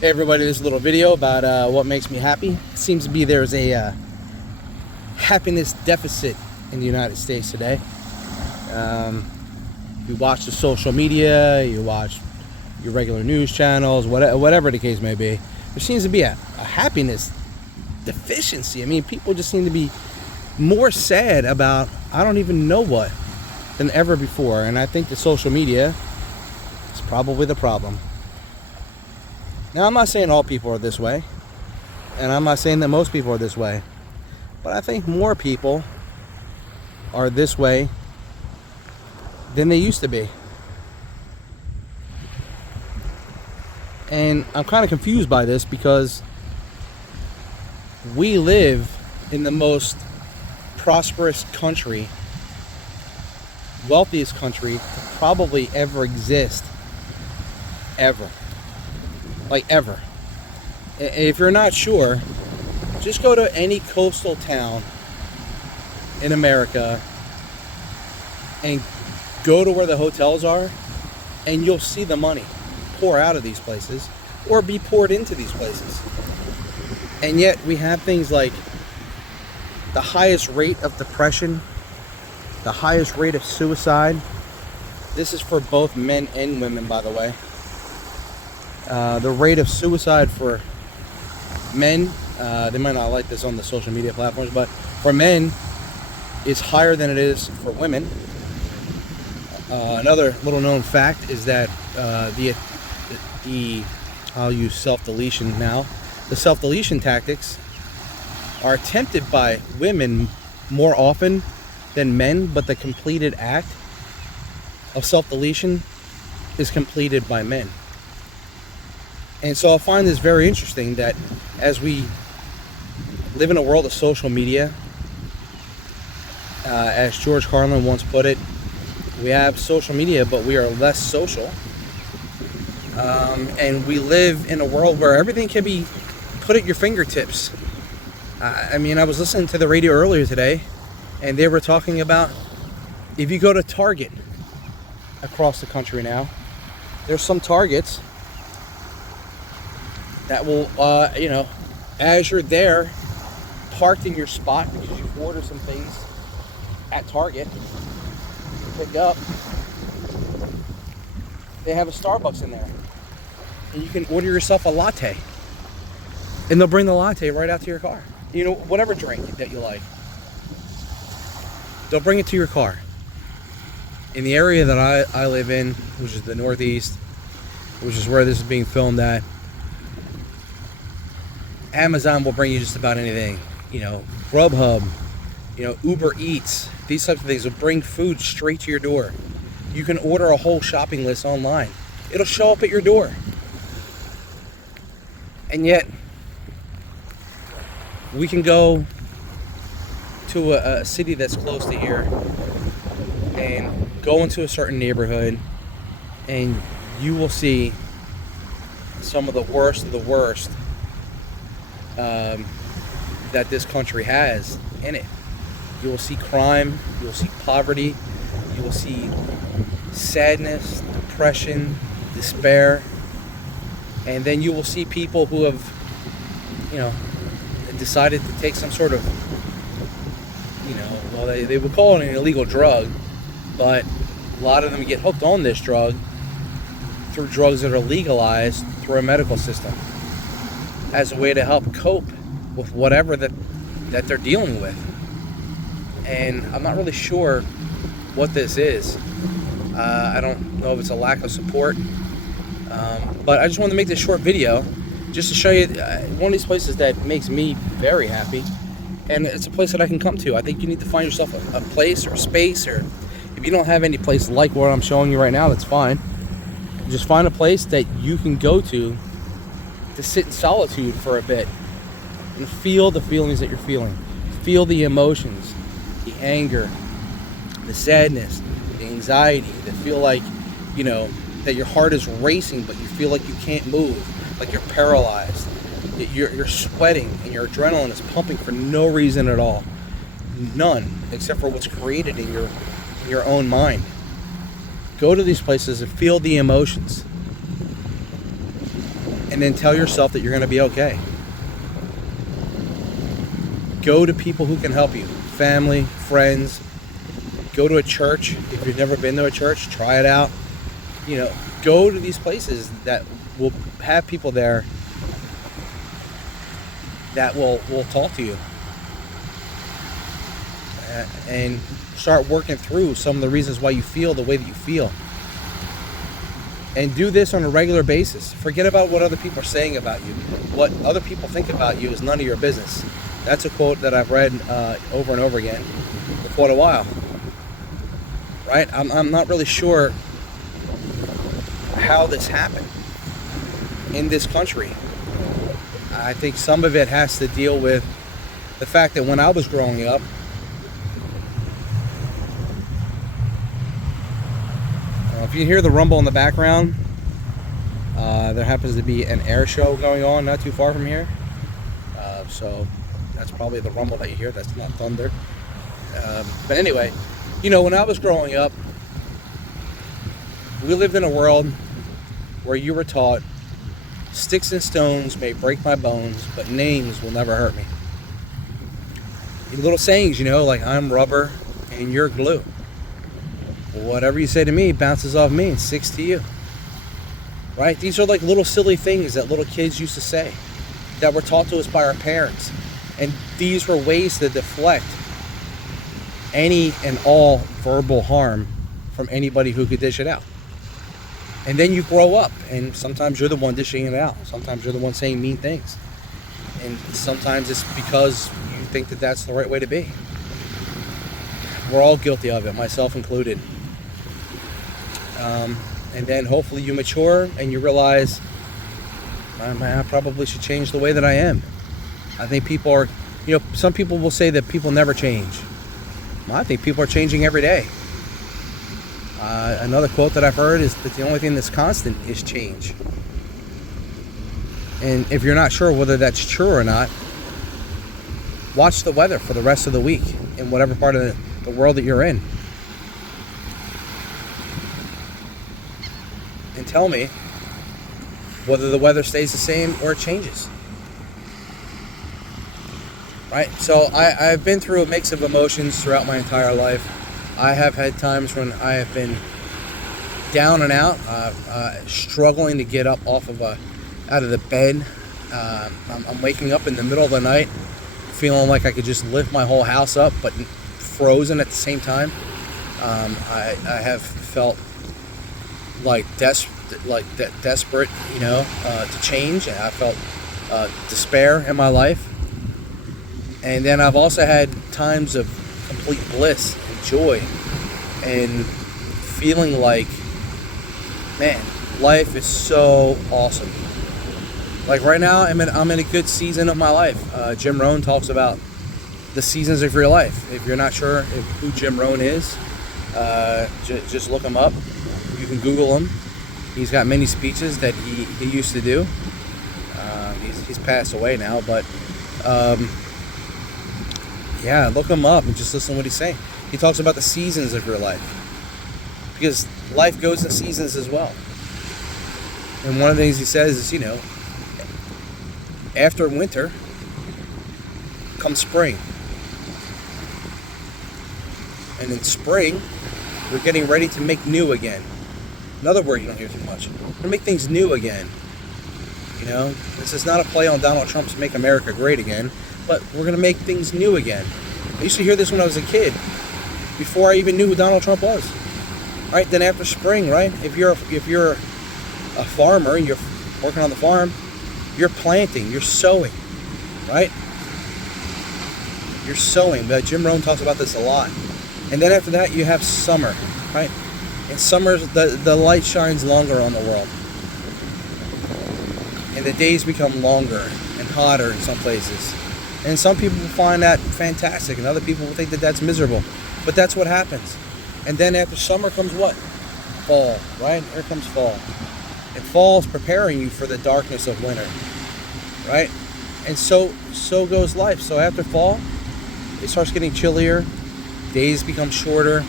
Hey everybody, this little video about what makes me happy. It seems to be there's a happiness deficit in the United States today. You watch the social media, you watch your regular news channels, whatever the case may be. There seems to be a happiness deficiency. I mean, people just seem to be more sad about I don't even know what than ever before. And I think the social media is probably the problem. Now, I'm not saying all people are this way, and I'm not saying that most people are this way, but I think more people are this way than they used to be. And I'm kind of confused by this because we live in the most prosperous country, wealthiest country to probably ever exist, ever. Like ever. If you're not sure, just go to any coastal town in America and go to where the hotels are, and you'll see the money pour out of these places or be poured into these places. And yet we have things like the highest rate of depression, the highest rate of suicide. This is for both men and women, by the way. The rate of suicide for men, they might not like this on the social media platforms, but for men, is higher than it is for women. Another little known fact is that I'll use self-deletion now. The self-deletion tactics are attempted by women more often than men, but the completed act of self-deletion is completed by men. And so I find this very interesting that as we live in a world of social media, as George Carlin once put it, we have social media, but we are less social. And we live in a world where everything can be put at your fingertips. I mean, I was listening to the radio earlier today, and they were talking about if you go to Target across the country now, there's some Targets that will, as you're there, parked in your spot because you order some things at Target, pick up, they have a Starbucks in there. And you can order yourself a latte. And they'll bring the latte right out to your car. You know, whatever drink that you like. They'll bring it to your car. In the area that I live in, which is the Northeast, which is where this is being filmed at, Amazon will bring you just about anything. You know, Grubhub, Uber Eats, these types of things will bring food straight to your door. You can order a whole shopping list online. It'll show up at your door. And yet, we can go to a city that's close to here and go into a certain neighborhood, and you will see some of the worst that this country has in it. You will see crime, you will see poverty, you will see sadness, depression, despair, and then you will see people who have, decided to take some sort of, they would call it an illegal drug, but a lot of them get hooked on this drug through drugs that are legalized through a medical system as a way to help cope with whatever that they're dealing with. And I'm not really sure what this is. I don't know if it's a lack of support, but I just wanted to make this short video just to show you one of these places that makes me very happy, and it's a place that I can come to. I think you need to find yourself a place or a space, or if you don't have any place like what I'm showing you right now, that's fine. Just find a place that you can go to sit in solitude for a bit and feel the feelings that you're feeling. Feel the emotions, the anger, the sadness, the anxiety, that feel like, that your heart is racing, but you feel like you can't move, like you're paralyzed. You're sweating and your adrenaline is pumping for no reason at all. None, except for what's created in your own mind. Go to these places and feel the emotions. And and then tell yourself that you're going to be okay. Go to people who can help you. Family, friends. Go to a church. If you've never been to a church, try it out. Go to these places that will have people there that will talk to you. And start working through some of the reasons why you feel the way that you feel. And do this on a regular basis. Forget about what other people are saying about you. What other people think about you is none of your business. That's a quote that I've read over and over again for quite a while. Right? I'm not really sure how this happened in this country. I think some of it has to deal with the fact that when I was growing up, if you hear the rumble in the background, there happens to be an air show going on not too far from here. So that's probably the rumble that you hear. That's not thunder. But anyway, when I was growing up, we lived in a world where you were taught, sticks and stones may break my bones, but names will never hurt me. Little sayings, like I'm rubber and you're glue. Whatever you say to me bounces off me and sticks to you. Right? These are like little silly things that little kids used to say that were taught to us by our parents. And these were ways to deflect any and all verbal harm from anybody who could dish it out. And then you grow up, and sometimes you're the one dishing it out. Sometimes you're the one saying mean things. And sometimes it's because you think that that's the right way to be. We're all guilty of it, myself included. And then hopefully you mature and you realize, I probably should change the way that I am. I think people are, some people will say that people never change. I think people are changing every day. Another quote that I've heard is that the only thing that's constant is change. And if you're not sure whether that's true or not, watch the weather for the rest of the week in whatever part of the world that you're in. And tell me whether the weather stays the same or it changes. Right? So I've been through a mix of emotions throughout my entire life. I have had times when I have been down and out, struggling to get up out of the bed. I'm waking up in the middle of the night, feeling like I could just lift my whole house up, but frozen at the same time. I have felt like desperate, to change. I felt despair in my life. And then I've also had times of complete bliss and joy and feeling like, man, life is so awesome. Like right now, I'm in a good season of my life. Jim Rohn talks about the seasons of your life. If you're not sure who Jim Rohn is, just look him up. You can Google him. He's got many speeches that he used to do. He's passed away now, but yeah, look him up and just listen to what he's saying. He talks about the seasons of your life, because life goes in seasons as well. And one of the things he says is, after winter comes spring. And in spring, we're getting ready to make new again. Another word you don't hear too much. We're going to make things new again. This is not a play on Donald Trump's Make America Great Again, but we're going to make things new again. I used to hear this when I was a kid, before I even knew who Donald Trump was. Right? Then after spring, right? If you're a farmer and you're working on the farm, you're planting, you're sowing, right? You're sowing. But Jim Rohn talks about this a lot. And then after that, you have summer, right? In summer, the light shines longer on the world. And the days become longer and hotter in some places. And some people will find that fantastic, and other people will think that that's miserable. But that's what happens. And then after summer comes what? Fall, right? Here comes fall. And fall is preparing you for the darkness of winter, right? And so goes life. So after fall, it starts getting chillier. Days become shorter,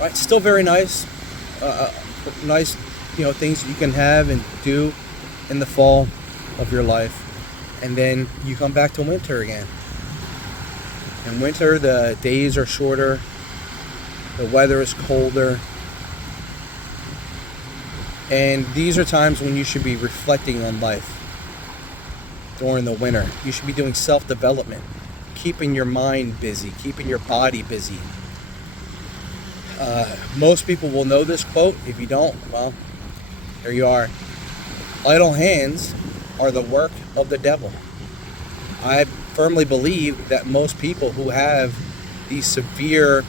right? Still very nice, nice, things that you can have and do in the fall. of your life, and then you come back to winter again. In winter, the days are shorter, the weather is colder, and these are times when you should be reflecting on life. During the winter, you should be doing self-development, keeping your mind busy, keeping your body busy. Most people will know this quote. If you don't, well, there you are. Idle hands are the work of the devil. I firmly believe that most people who have these severe,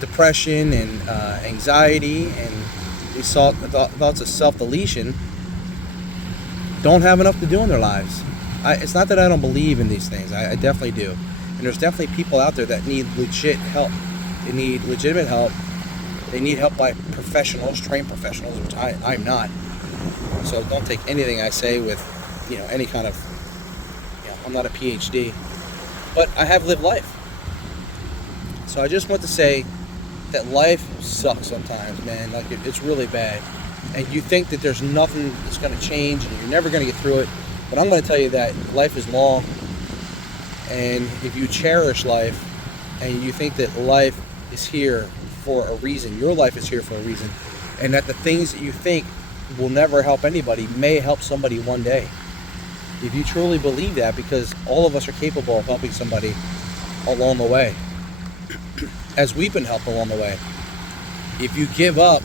depression and anxiety and these thoughts of self-deletion don't have enough to do in their lives. It's not that I don't believe in these things. I definitely do. And there's definitely people out there that need legit help. They need legitimate help. They need help by professionals, trained professionals, which I'm not. So don't take anything I say with, any kind of, I'm not a PhD. But I have lived life. So I just want to say that life sucks sometimes, man. Like, it's really bad. And you think that there's nothing that's going to change and you're never going to get through it. But I'm going to tell you that life is long. And if you cherish life and you think that life is here for a reason, your life is here for a reason, and that the things that you think will never help anybody may help somebody one day. If you truly believe that, because all of us are capable of helping somebody along the way, as we've been helped along the way. If you give up,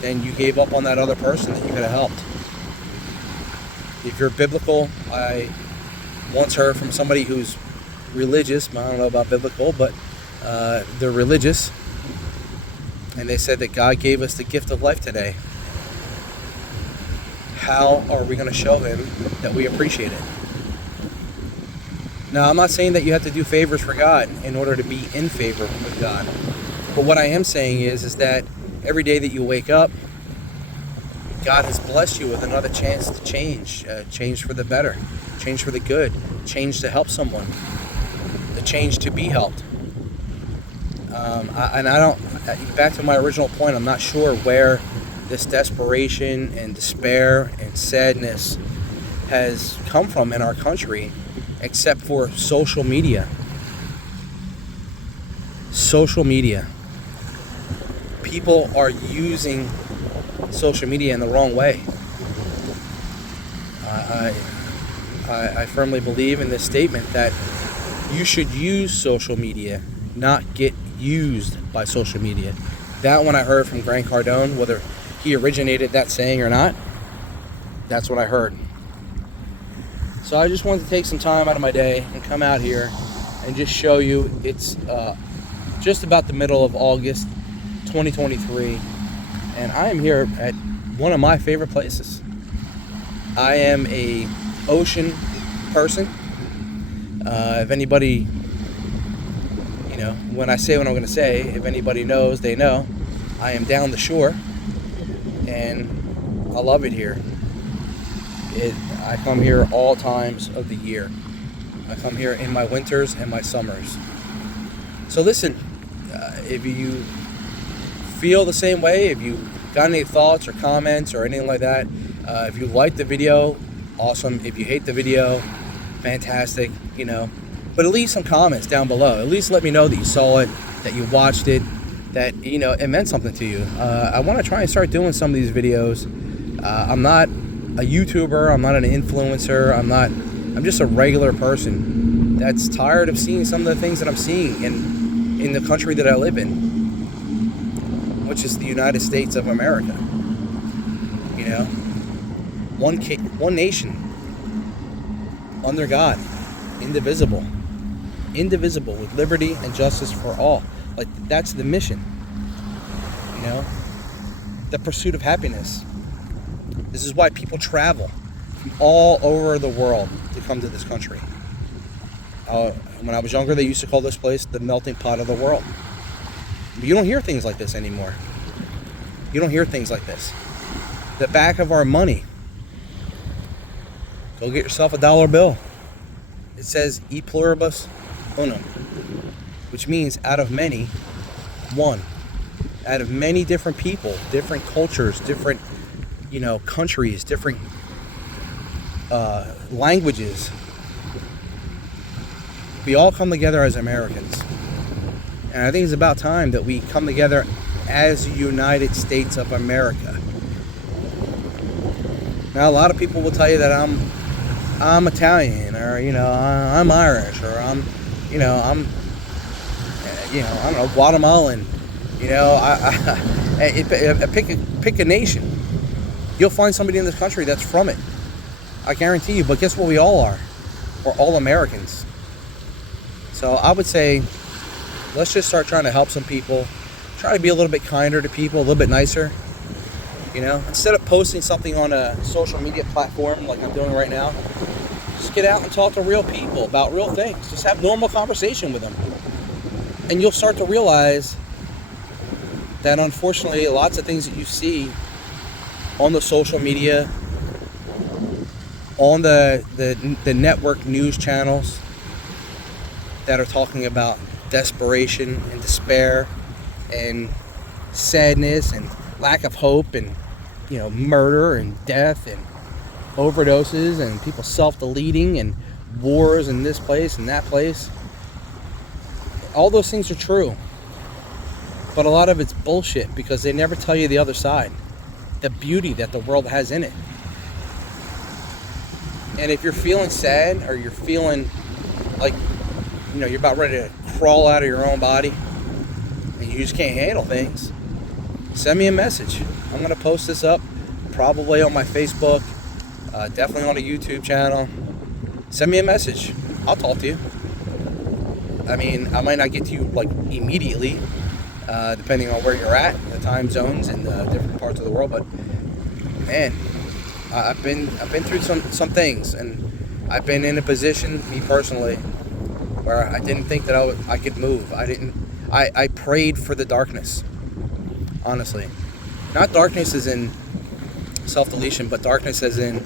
then you gave up on that other person that you could have helped. If you're biblical, I once heard from somebody who's religious, I don't know about biblical, but they're religious, and they said that God gave us the gift of life today. How are we going to show him that we appreciate it? Now, I'm not saying that you have to do favors for God in order to be in favor with God. But what I am saying is that every day that you wake up, God has blessed you with another chance to change. Change for the better. Change for the good. Change to help someone. The change to be helped. Back to my original point, I'm not sure where this desperation and despair and sadness has come from in our country, except for social media. Social media. People are using social media in the wrong way. I firmly believe in this statement that you should use social media, not get used by social media. That one I heard from Grant Cardone, whether he originated that saying or not, that's what I heard. So I just wanted to take some time out of my day and come out here and just show you it's just about the middle of August 2023, and I am here at one of my favorite places. I am a ocean person. If anybody, when I say what I'm going to say, if anybody knows, they know. I am down the shore, and I love it here. I come here all times of the year. I come here in my winters and my summers. So listen, if you feel the same way, if you got any thoughts or comments or anything like that, if you like the video, awesome. If you hate the video, fantastic, But at least some comments down below. At least let me know that you saw it, that you watched it, that, it meant something to you. I want to try and start doing some of these videos. I'm not a YouTuber, I'm not an influencer, I'm just a regular person that's tired of seeing some of the things that I'm seeing in the country that I live in, which is the United States of America. One nation, under God, indivisible, with liberty and justice for all. Like, that's the mission, the pursuit of happiness. This is why people travel from all over the world to come to this country. When I was younger, they used to call this place the melting pot of the world. But you don't hear things like this anymore. You don't hear things like this. The back of our money. Go get yourself a dollar bill. It says e pluribus unum, which means out of many, one. Out of many different people, different cultures, different countries, different languages. We all come together as Americans. And I think it's about time that we come together as the United States of America. Now, a lot of people will tell you that I'm Italian, or I'm Irish, or I'm I don't know, Guatemalan. Pick a nation. You'll find somebody in this country that's from it. I guarantee you. But guess what? We all are. We're all Americans. So I would say, let's just start trying to help some people. Try to be a little bit kinder to people, a little bit nicer. Instead of posting something on a social media platform like I'm doing right now, just get out and talk to real people about real things. Just have normal conversation with them. And you'll start to realize that unfortunately lots of things that you see on the social media, on the network news channels that are talking about desperation and despair and sadness and lack of hope and murder and death and overdoses and people self-deleting and wars in this place and that place. All those things are true, but a lot of it's bullshit because they never tell you the other side, the beauty that the world has in it. And if you're feeling sad, or you're feeling like you're about ready to crawl out of your own body and you just can't handle things, send me a message. I'm going to post this up probably on my Facebook, definitely on a YouTube channel. Send me a message. I'll talk to you. I mean, I might not get to you like immediately, depending on where you're at, the time zones and the different parts of the world. But man, I've been through some things, and I've been in a position, me personally, where I didn't think that I could move. I prayed for the darkness, honestly. Not darkness as in self-deletion, but darkness as in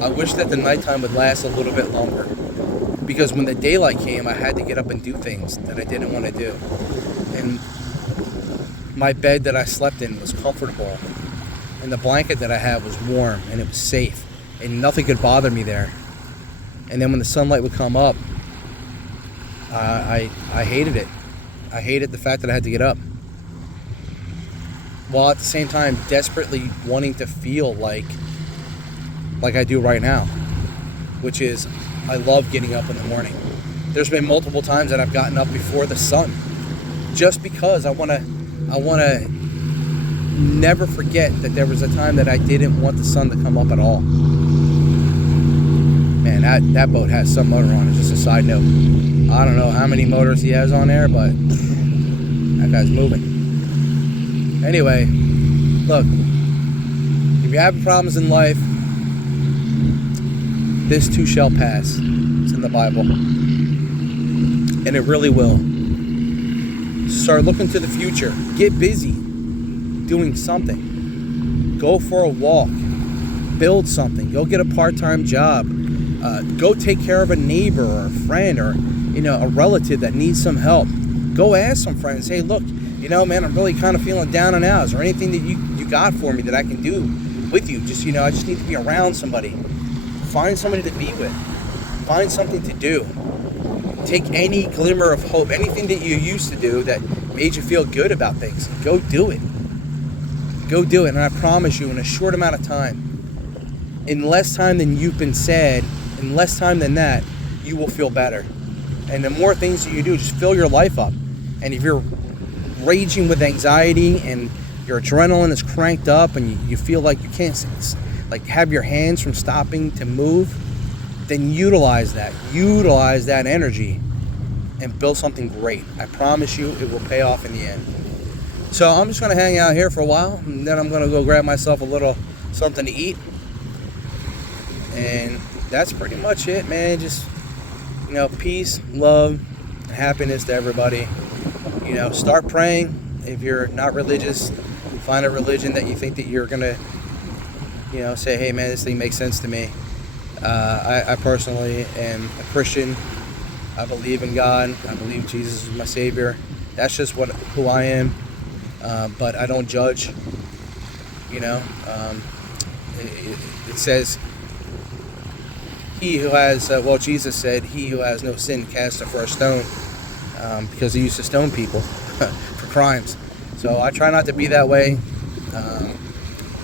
I wish that the nighttime would last a little bit longer. Because when the daylight came, I had to get up and do things that I didn't want to do. And my bed that I slept in was comfortable. And the blanket that I had was warm and it was safe. And nothing could bother me there. And then when the sunlight would come up, I hated it. I hated the fact that I had to get up. While at the same time desperately wanting to feel like I do right now. Which is, I love getting up in the morning. There's been multiple times that I've gotten up before the sun. Just because I want to never forget that there was a time that I didn't want the sun to come up at all. Man, that boat has some motor on it, just a side note. I don't know how many motors he has on there, but that guy's moving. Anyway, look, if you're having problems in life, this too shall pass. It's in the Bible. And it really will. Start looking to the future. Get busy doing something. Go for a walk. Build something. Go get a part-time job. Go take care of a neighbor or a friend or a relative that needs some help. Go ask some friends. Hey, look, man, I'm really kind of feeling down and out. Is there anything that you got for me that I can do with you? Just, I just need to be around somebody. Find somebody to be with. Find something to do. Take any glimmer of hope, anything that you used to do that made you feel good about things. Go do it. Go do it. And I promise you, in a short amount of time, in less time than you've been sad, in less time than that, you will feel better. And the more things that you do, just fill your life up. And if you're raging with anxiety and your adrenaline is cranked up and you feel like you can't have your hands from stopping to move, then utilize that energy and build something great. I promise you it will pay off in the end. So I'm just going to hang out here for a while, and then I'm going to go grab myself a little something to eat. And that's pretty much it, man. Just, peace, love, happiness to everybody. Start praying. If you're not religious, find a religion that you think that you're going to, say, hey, man, this thing makes sense to me. I personally am a Christian. I believe in God. I believe Jesus is my Savior. That's just who I am. But I don't judge. It says, he who has, Jesus said, he who has no sin cast the first stone, because he used to stone people for crimes. So I try not to be that way.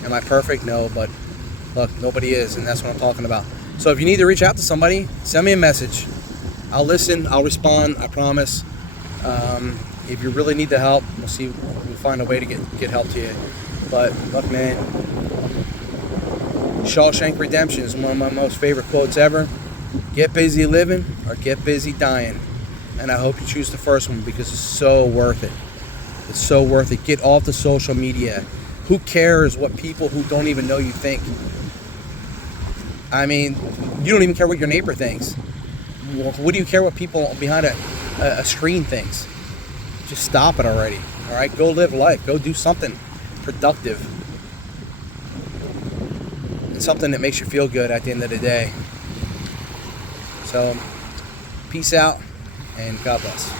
Am I perfect? No, but look, nobody is, and that's what I'm talking about. So if you need to reach out to somebody, send me a message. I'll listen, I'll respond, I promise. If you really need the help, we'll find a way to get help to you. But look, man, Shawshank Redemption is one of my most favorite quotes ever. Get busy living or get busy dying. And I hope you choose the first one, because it's so worth it. It's so worth it. Get off the social media. Who cares what people who don't even know you think? I mean, you don't even care what your neighbor thinks. What do you care what people behind a screen thinks? Just stop it already. All right, go live life. Go do something productive. And something that makes you feel good at the end of the day. So, peace out and God bless.